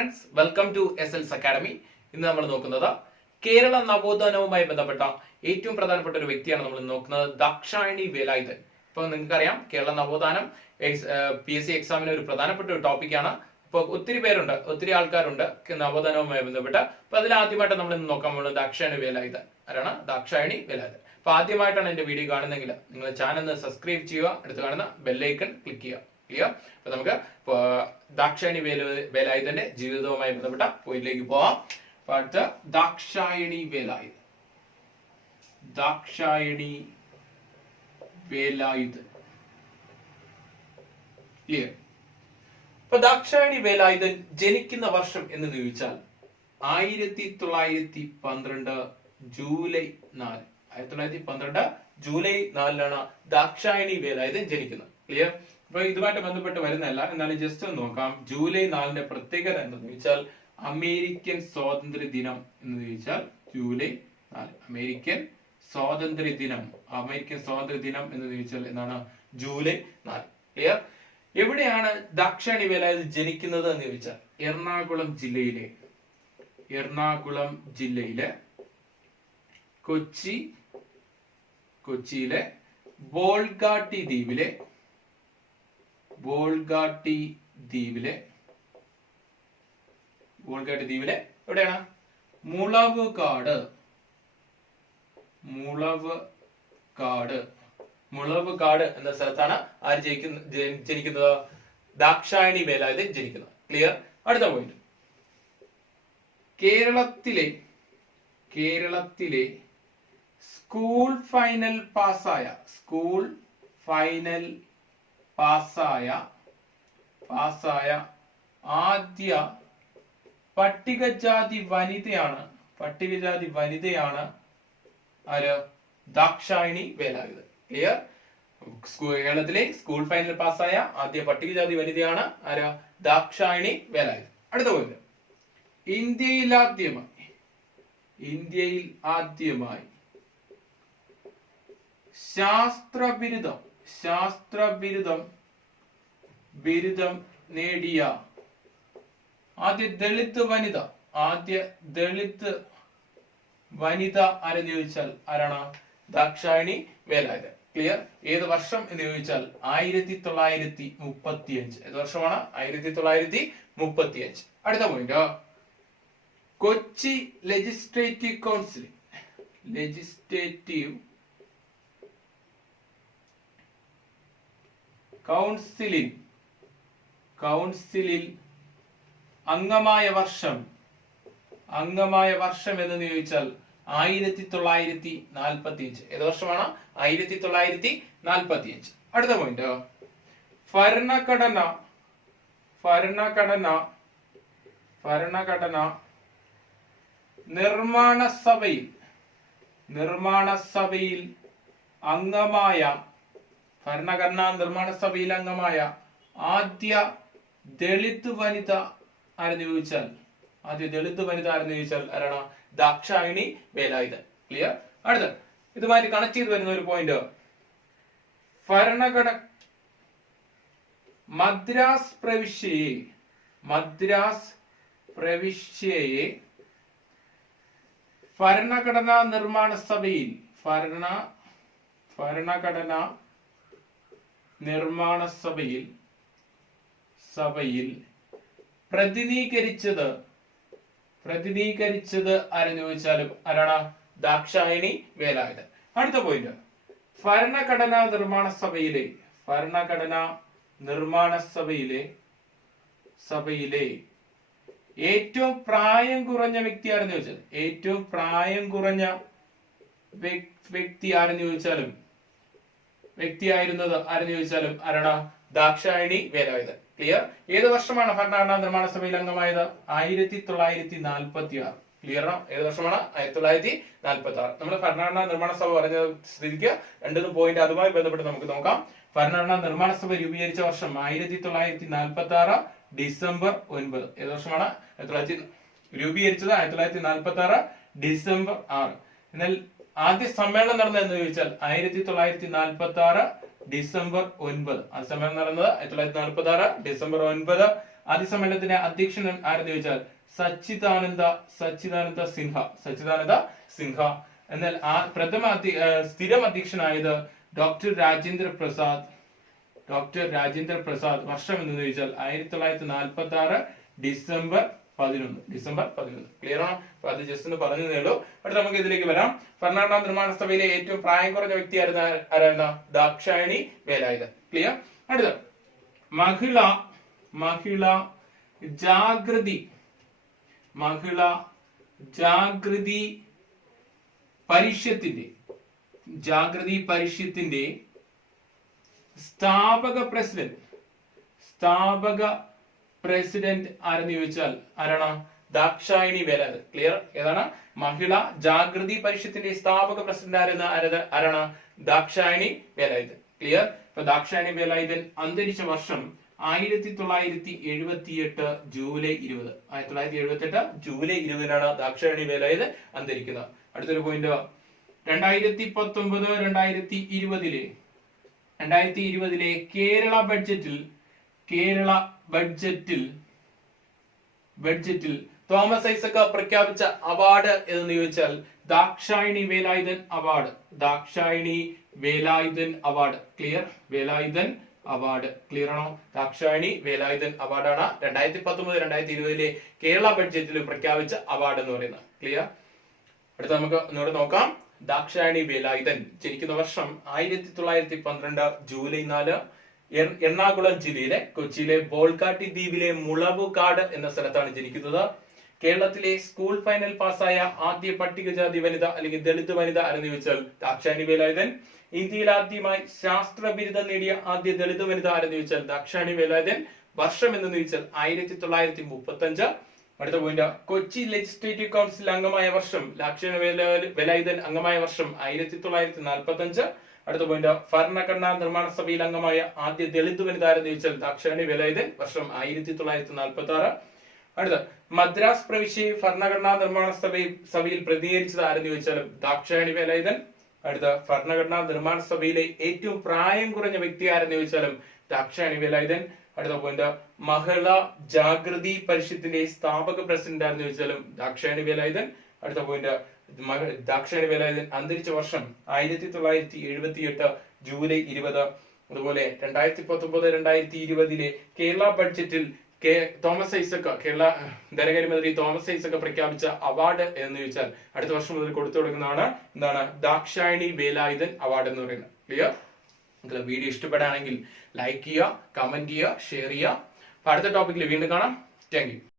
Friends welcome to S Els academy ഇന്ന് നമ്മൾ നോക്കുന്നത് കേരള നവോത്ഥാനവുമായി ബന്ധപ്പെട്ട ഏറ്റവും പ്രധാനപ്പെട്ട ഒരു വ്യക്തിയാണ് നമ്മൾ നോക്കുന്നത് ദക്ഷായണി വേലായുധൻ. ഇപ്പൊ നിങ്ങൾക്കറിയാം കേരള നവോത്ഥാനം പി എസ് സി എക്സാമിന് ഒരു പ്രധാനപ്പെട്ട ഒരു ടോപ്പിക്കാണ് ഇപ്പൊ ഒത്തിരി പേരുണ്ട് ഒത്തിരി ആൾക്കാരുണ്ട് നവോത്ഥാനവുമായി ബന്ധപ്പെട്ട്. അപ്പൊ അതിൽ ആദ്യമായിട്ട് നമ്മൾ ഇന്ന് നോക്കാൻ പോകുന്നത് ദക്ഷായണി വേലായുധൻ. ആരാണ്? ദാക്ഷായണി വേലായുധൻ. അപ്പൊ ആദ്യമായിട്ടാണ് എന്റെ വീഡിയോ കാണുന്നെങ്കിൽ നിങ്ങൾ ചാനൽ സബ്സ്ക്രൈബ് ചെയ്യുക അടുത്ത് കാണുന്ന ബെല്ലൈക്കൺ ക്ലിക്ക് ചെയ്യുക. ക്ലിയർ അപ്പൊ നമുക്ക് ദാക്ഷായണി വേല വേലായുധന്റെ ജീവിതവുമായി ബന്ധപ്പെട്ട പോയിന്റിലേക്ക് പോവാം. അപ്പൊ അടുത്ത ദാക്ഷായണി വേലായുധൻ. ദാക്ഷായണി വേലായുധൻ. ക്ലിയർ അപ്പൊ ദാക്ഷായണി വേലായുധൻ ജനിക്കുന്ന വർഷം എന്ന് ചോദിച്ചാൽ ആയിരത്തി തൊള്ളായിരത്തി പന്ത്രണ്ട് ജൂലൈ നാല്. ആയിരത്തി തൊള്ളായിരത്തി പന്ത്രണ്ട് ജൂലൈ നാലിലാണ് ദാക്ഷായണി വേലായുധൻ ജനിക്കുന്നത്. ക്ലിയർ അപ്പൊ ഇതുമായിട്ട് ബന്ധപ്പെട്ട് വരുന്നതല്ല. എന്നാലും ജസ്റ്റ് ഒന്ന് നോക്കാം. ജൂലൈ നാലിന്റെ പ്രത്യേകത എന്തെന്ന് ചോദിച്ചാൽ അമേരിക്കൻ സ്വാതന്ത്ര്യ ദിനം എന്ന് ചോദിച്ചാൽ ജൂലൈ നാല്. അമേരിക്കൻ സ്വാതന്ത്ര്യ ദിനം. അമേരിക്കൻ സ്വാതന്ത്ര്യ ദിനം എന്ന് ചോദിച്ചാൽ എന്താണ്? ജൂലൈ നാല്. ക്ലിയർ എവിടെയാണ് ദാക്ഷായണി വേലായുധൻ ജനിക്കുന്നത് എന്ന് ചോദിച്ചാൽ എറണാകുളം ജില്ലയിലെ എറണാകുളം ജില്ലയിലെ കൊച്ചി കൊച്ചിയിലെ ബോൾഗാട്ടി ദ്വീപിലെ ബോൾഗാട്ടി ദ്വീപിലെ ബോൾഗാട്ടി ദ്വീപിലെ എവിടെയാണ്? മുളവ് കാട് മുളവ് കാട് മുളവ് കാട് എന്ന സ്ഥലത്താണ് ആര് ജനിക്കുന്ന ജനി- ജനിക്കുന്നത്? ദാക്ഷായണി വേലായുധൻ ജനിക്കുന്നത്. ക്ലിയർ അടുത്ത പോയിന്റ് കേരളത്തിലെ കേരളത്തിലെ സ്കൂൾ ഫൈനൽ പാസ്സായ സ്കൂൾ ഫൈനൽ പാസ്സായ പാസ്സായ ആദ്യ പട്ടികജാതി വനിതയാണ് പട്ടികജാതി വനിതയാണ് ആര്? ദാക്ഷായണി വേലായുധൻ. ക്ലിയർ കേരളത്തിലെ സ്കൂൾ ഫൈനൽ പാസ്സായ ആദ്യ പട്ടികജാതി വനിതയാണ് ആര്? ദാക്ഷായണി വേലായുധൻ. അടുത്ത പോയിന്റ് ഇന്ത്യയിൽ ആദ്യമായി ഇന്ത്യയിൽ ആദ്യമായി ശാസ്ത്ര ബിരുദം ശാസ്ത്ര ബിരുദം ബിരുദം നേടിയ. ആദ്യ ദളിത് വനിത ആദ്യ ദളിത് വനിത ആരെന്ന് ചോദിച്ചാൽ ആരാണ്? ദാക്ഷായണി വേലായുധൻ. ക്ലിയർ ഏത് വർഷം എന്ന് ചോദിച്ചാൽ ആയിരത്തി തൊള്ളായിരത്തി മുപ്പത്തി അഞ്ച് ഏത് വർഷമാണ്? ആയിരത്തി തൊള്ളായിരത്തി മുപ്പത്തി അഞ്ച് അടുത്ത point Kochi legislative council legislative കൗൺസിലിൽ കൗൺസിലിൽ അംഗമായ വർഷം അംഗമായ വർഷം എന്ന് ചോദിച്ചാൽ ആയിരത്തി തൊള്ളായിരത്തി നാൽപ്പത്തി അഞ്ച് ഏത് വർഷമാണ്? ആയിരത്തി തൊള്ളായിരത്തി നാൽപ്പത്തി അഞ്ച് അടുത്ത പോയിന്റ് ഭരണഘടന ഭരണഘടന ഭരണഘടന നിർമ്മാണ സഭയിൽ നിർമ്മാണ സഭയിൽ അംഗമായ ഭരണഘടനാ നിർമ്മാണ സഭയിൽ അംഗമായ ആദ്യ ദളിത് വനിത ആരെന്ന് ചോദിച്ചാൽ ആദ്യ ദളിത് വനിത ആരെന്ന് ചോദിച്ചാൽ ആരാണ്? ദാക്ഷായണി വേലായുധൻ. ക്ലിയർ അടുത്ത. ഇതുമായിട്ട് കണക്ട് ചെയ്ത് വരുന്ന ഒരു പോയിന്റ് ഭരണഘടന മദ്രാസ് പ്രവിശ്യയെ മദ്രാസ് പ്രവിശ്യയെ ഭരണഘടനാ നിർമ്മാണ സഭയിൽ ഭരണ ഭരണഘടന നിർമ്മാണ സഭയിൽ സഭയിൽ പ്രതിനിധീകരിച്ചത് പ്രതിനിധീകരിച്ചത് ആരെന്ന് ചോദിച്ചാലും ആരാണ് ദാക്ഷായണി വേലായുധൻ. അടുത്ത പോയിന്റ് ഭരണഘടനാ നിർമ്മാണ സഭയിലെ ഭരണഘടനാ നിർമ്മാണ സഭയിലെ സഭയിലെ ഏറ്റവും പ്രായം കുറഞ്ഞ വ്യക്തി ആരെന്ന് ചോദിച്ചാൽ ഏറ്റവും പ്രായം കുറഞ്ഞ വ്യക്- വ്യക്തി ആരെന്ന് ചോദിച്ചാലും വ്യക്തിയായിരുന്നത് ആരെന്ന് ചോദിച്ചാലും ആരാണ് ദാക്ഷായണി വേലായുധൻ ക്ലിയർ ഏത് വർഷമാണ് ഭരണഘടനാ നിർമ്മാണ സഭയിൽ അംഗമായത്? ആയിരത്തി തൊള്ളായിരത്തി നാൽപ്പത്തി ആറ് ക്ലിയർ ആണോ? ഏത് വർഷമാണ്? ആയിരത്തി തൊള്ളായിരത്തി നാൽപ്പത്തി ആറ് നമ്മൾ ഭരണഘടനാ നിർമ്മാണ സഭ പറഞ്ഞ സ്ഥിതിക്ക് രണ്ടു പോയിന്റ് അതുമായി ബന്ധപ്പെട്ട് നമുക്ക് നോക്കാം. ഭരണഘടനാ നിർമ്മാണ സഭ രൂപീകരിച്ച വർഷം ആയിരത്തി തൊള്ളായിരത്തി നാൽപ്പത്തി ആറ് ഡിസംബർ ഒൻപത്. ഏത് വർഷമാണ്? ആയിരത്തി തൊള്ളായിരത്തി രൂപീകരിച്ചത് ആയിരത്തി തൊള്ളായിരത്തി നാൽപ്പത്തി ആറ് ഡിസംബർ ആറ്. എന്നാൽ ആദ്യ സമ്മേളനം നടന്നത് എന്ന് ചോദിച്ചാൽ ആയിരത്തി തൊള്ളായിരത്തി നാൽപ്പത്തി ആറ് ഡിസംബർ ഒൻപത്. ആ സമ്മേളനം നടന്നത് ആയിരത്തി തൊള്ളായിരത്തി നാൽപ്പത്തി ആറ് ഡിസംബർ ഒൻപത്. ആദ്യ സമ്മേളനത്തിന്റെ അധ്യക്ഷൻ ആരെന്ന് ചോദിച്ചാൽ സച്ചിദാനന്ദ സച്ചിദാനന്ദ സിൻഹ സച്ചിദാനന്ദ സിൻഹ. എന്നാൽ ആ പ്രഥമ സ്ഥിരം അധ്യക്ഷനായത് ഡോക്ടർ രാജേന്ദ്ര പ്രസാദ്. ഡോക്ടർ രാജേന്ദ്ര പ്രസാദ് വർഷം എന്ന് ചോദിച്ചാൽ ആയിരത്തി തൊള്ളായിരത്തി നാൽപ്പത്തി ആറ് ഡിസംബർ പതിനൊന്ന്. ഡിസംബർ പതിനൊന്ന്. ക്ലിയർ ആണോ? അപ്പൊ അത് ജസ്റ്റ് ഒന്ന് പറഞ്ഞു തന്നെയുള്ളൂ അടുത്ത നമുക്ക് ഇതിലേക്ക് വരാം. ഭരണഘടനാ നിർമ്മാണ സഭയിലെ ഏറ്റവും പ്രായം കുറഞ്ഞ വ്യക്തി ആയിരുന്ന ആരായിരുന്ന? ദാക്ഷായണി വേലായുധ ക്ലിയർ അടുത്ത മഹിള മഹിള ജാഗ്രതി മഹിള ജാഗ്രതി പരിഷ്യത്തിന്റെ ജാഗ്രതി പരിഷ്യത്തിന്റെ സ്ഥാപക പ്രസിഡന്റ് സ്ഥാപക പ്രസിഡന്റ് ആരെന്ന് ചോദിച്ചാൽ ആരാണ്? ദാക്ഷായണി വേലാത് ക്ലിയർ ഏതാണ്? മഹിള ജാഗൃതി പരിഷത്തിന്റെ സ്ഥാപക പ്രസിഡന്റ് ആരെന്ന് ആരത്? ആരാണ്? ദാക്ഷായണി വേലായുധൻ ക്ലിയർ ഇപ്പൊ ദാക്ഷായണി വേലായുധൻ അന്തരിച്ച വർഷം ആയിരത്തി തൊള്ളായിരത്തി എഴുപത്തി എട്ട് ജൂലൈ ഇരുപത്. ആയിരത്തി തൊള്ളായിരത്തി എഴുപത്തി എട്ട് ജൂലൈ ഇരുപതിനാണ് ദാക്ഷായണി വേലായുധൻ അന്തരിക്കുന്നത്. അടുത്തൊരു പോയിന്റ് രണ്ടായിരത്തി പത്തൊമ്പത് രണ്ടായിരത്തി ഇരുപതിലെ രണ്ടായിരത്തി ഇരുപതിലെ കേരള ബഡ്ജറ്റിൽ കേരള ബഡ്ജറ്റിൽ ബഡ്ജറ്റിൽ തോമസ് ഐസക് പ്രഖ്യാപിച്ച അവാർഡ് എന്ന് ചോദിച്ചാൽ Dakshayani Velayudhan award. Dakshayani Velayudhan award. Clear Velayudhan award. Clear ആണോ? ദാക്ഷായണി വേലായുധൻ അവാർഡാണ് രണ്ടായിരത്തി പത്തൊമ്പത് രണ്ടായിരത്തി ഇരുപതിലെ കേരള ബഡ്ജറ്റിൽ പ്രഖ്യാപിച്ച അവാർഡ് എന്ന് പറയുന്നത്. ക്ലിയർ അടുത്ത നമുക്ക് ഒന്നുകൂടെ നോക്കാം. ദാക്ഷായണി വേലായുധൻ ജനിക്കുന്ന വർഷം ആയിരത്തി തൊള്ളായിരത്തി പന്ത്രണ്ട് ജൂലൈ നാല് എറണാകുളം ജില്ലയിലെ കൊച്ചിയിലെ ബോൾക്കാട്ടി ദ്വീപിലെ മുളവുകാട് എന്ന സ്ഥലത്താണ് ജനിക്കുന്നത്. കേരളത്തിലെ സ്കൂൾ ഫൈനൽ പാസ്സായ ആദ്യ പട്ടികജാതി വനിത അല്ലെങ്കിൽ ദളിത് വനിത ആരെന്ന് ചോദിച്ചാൽ ദാക്ഷായണി വേലായുധൻ. ഇന്ത്യയിൽ ആദ്യമായി ശാസ്ത്ര ബിരുദം നേടിയ ആദ്യ ദളിത് വനിത ആരെന്ന് ചോദിച്ചാൽ ദാക്ഷായണി വേലായുധൻ. വർഷം എന്ന് ചോദിച്ചാൽ ആയിരത്തി തൊള്ളായിരത്തി മുപ്പത്തി അഞ്ച് അടുത്ത പോയിന്റ് കൊച്ചി ലെജിസ്ലേറ്റീവ് കൗൺസിൽ അംഗമായ വർഷം ലാക്ഷണ വേലായുധൻ അംഗമായ വർഷം ആയിരത്തി തൊള്ളായിരത്തി നാൽപ്പത്തി അഞ്ച് അടുത്ത പോയിന്റ് ഭരണഘടനാ നിർമ്മാണ സഭയിൽ അംഗമായ ആദ്യ ദളിത് വനിത ആരെന്ന് ചോദിച്ചാൽ ദാക്ഷായണി വേലായുധൻ വർഷം ആയിരത്തി തൊള്ളായിരത്തി നാൽപ്പത്തി ആറ് അടുത്ത മദ്രാസ് പ്രവിശ്യ ഭരണഘടനാ നിർമ്മാണ സഭയിൽ സഭയിൽ പ്രതികരിച്ചത് ആരെന്ന് ചോദിച്ചാൽ ദാക്ഷായണി വേലായുധൻ അടുത്ത ഭരണഘടനാ നിർമ്മാണ സഭയിലെ ഏറ്റവും പ്രായം കുറഞ്ഞ വ്യക്തി ആരെന്ന് ചോദിച്ചാലും ദാക്ഷായണി വേലായുധൻ അടുത്ത പോയിന്റ് മഹിള ജാഗൃതി പരിഷത്തിന്റെ സ്ഥാപക പ്രസിഡന്റ് ആരെന്ന് ചോദിച്ചാലും ദാക്ഷായണി വേലായുധൻ അടുത്ത പോയിന്റ് ദാക്ഷായണി വേലായുധൻ അന്തരിച്ച വർഷം ആയിരത്തി തൊള്ളായിരത്തി എഴുപത്തി എട്ട് ജൂലൈ ഇരുപത് അതുപോലെ രണ്ടായിരത്തി പത്തൊമ്പത് രണ്ടായിരത്തി ഇരുപതിലെ കേരള ബഡ്ജറ്റിൽ കെ തോമസ് ഐസക് കേരള ധനകാര്യമന്ത്രി തോമസ് ഐസക് പ്രഖ്യാപിച്ച അവാർഡ് എന്ന് ചോദിച്ചാൽ അടുത്ത വർഷം മുതൽ കൊടുത്തു തുടങ്ങുന്നതാണ് എന്താണ്? ദാക്ഷായണി വേലായുധൻ അവാർഡ് എന്ന് പറയുന്നത്. ക്ലിയർ നിങ്ങൾ വീഡിയോ ഇഷ്ടപ്പെടുകയാണെങ്കിൽ ലൈക്ക് ചെയ്യുക കമന്റ് ചെയ്യുക ഷെയർ ചെയ്യുക. അടുത്ത ടോപ്പിക്കിൽ വീണ്ടും കാണാം. താങ്ക്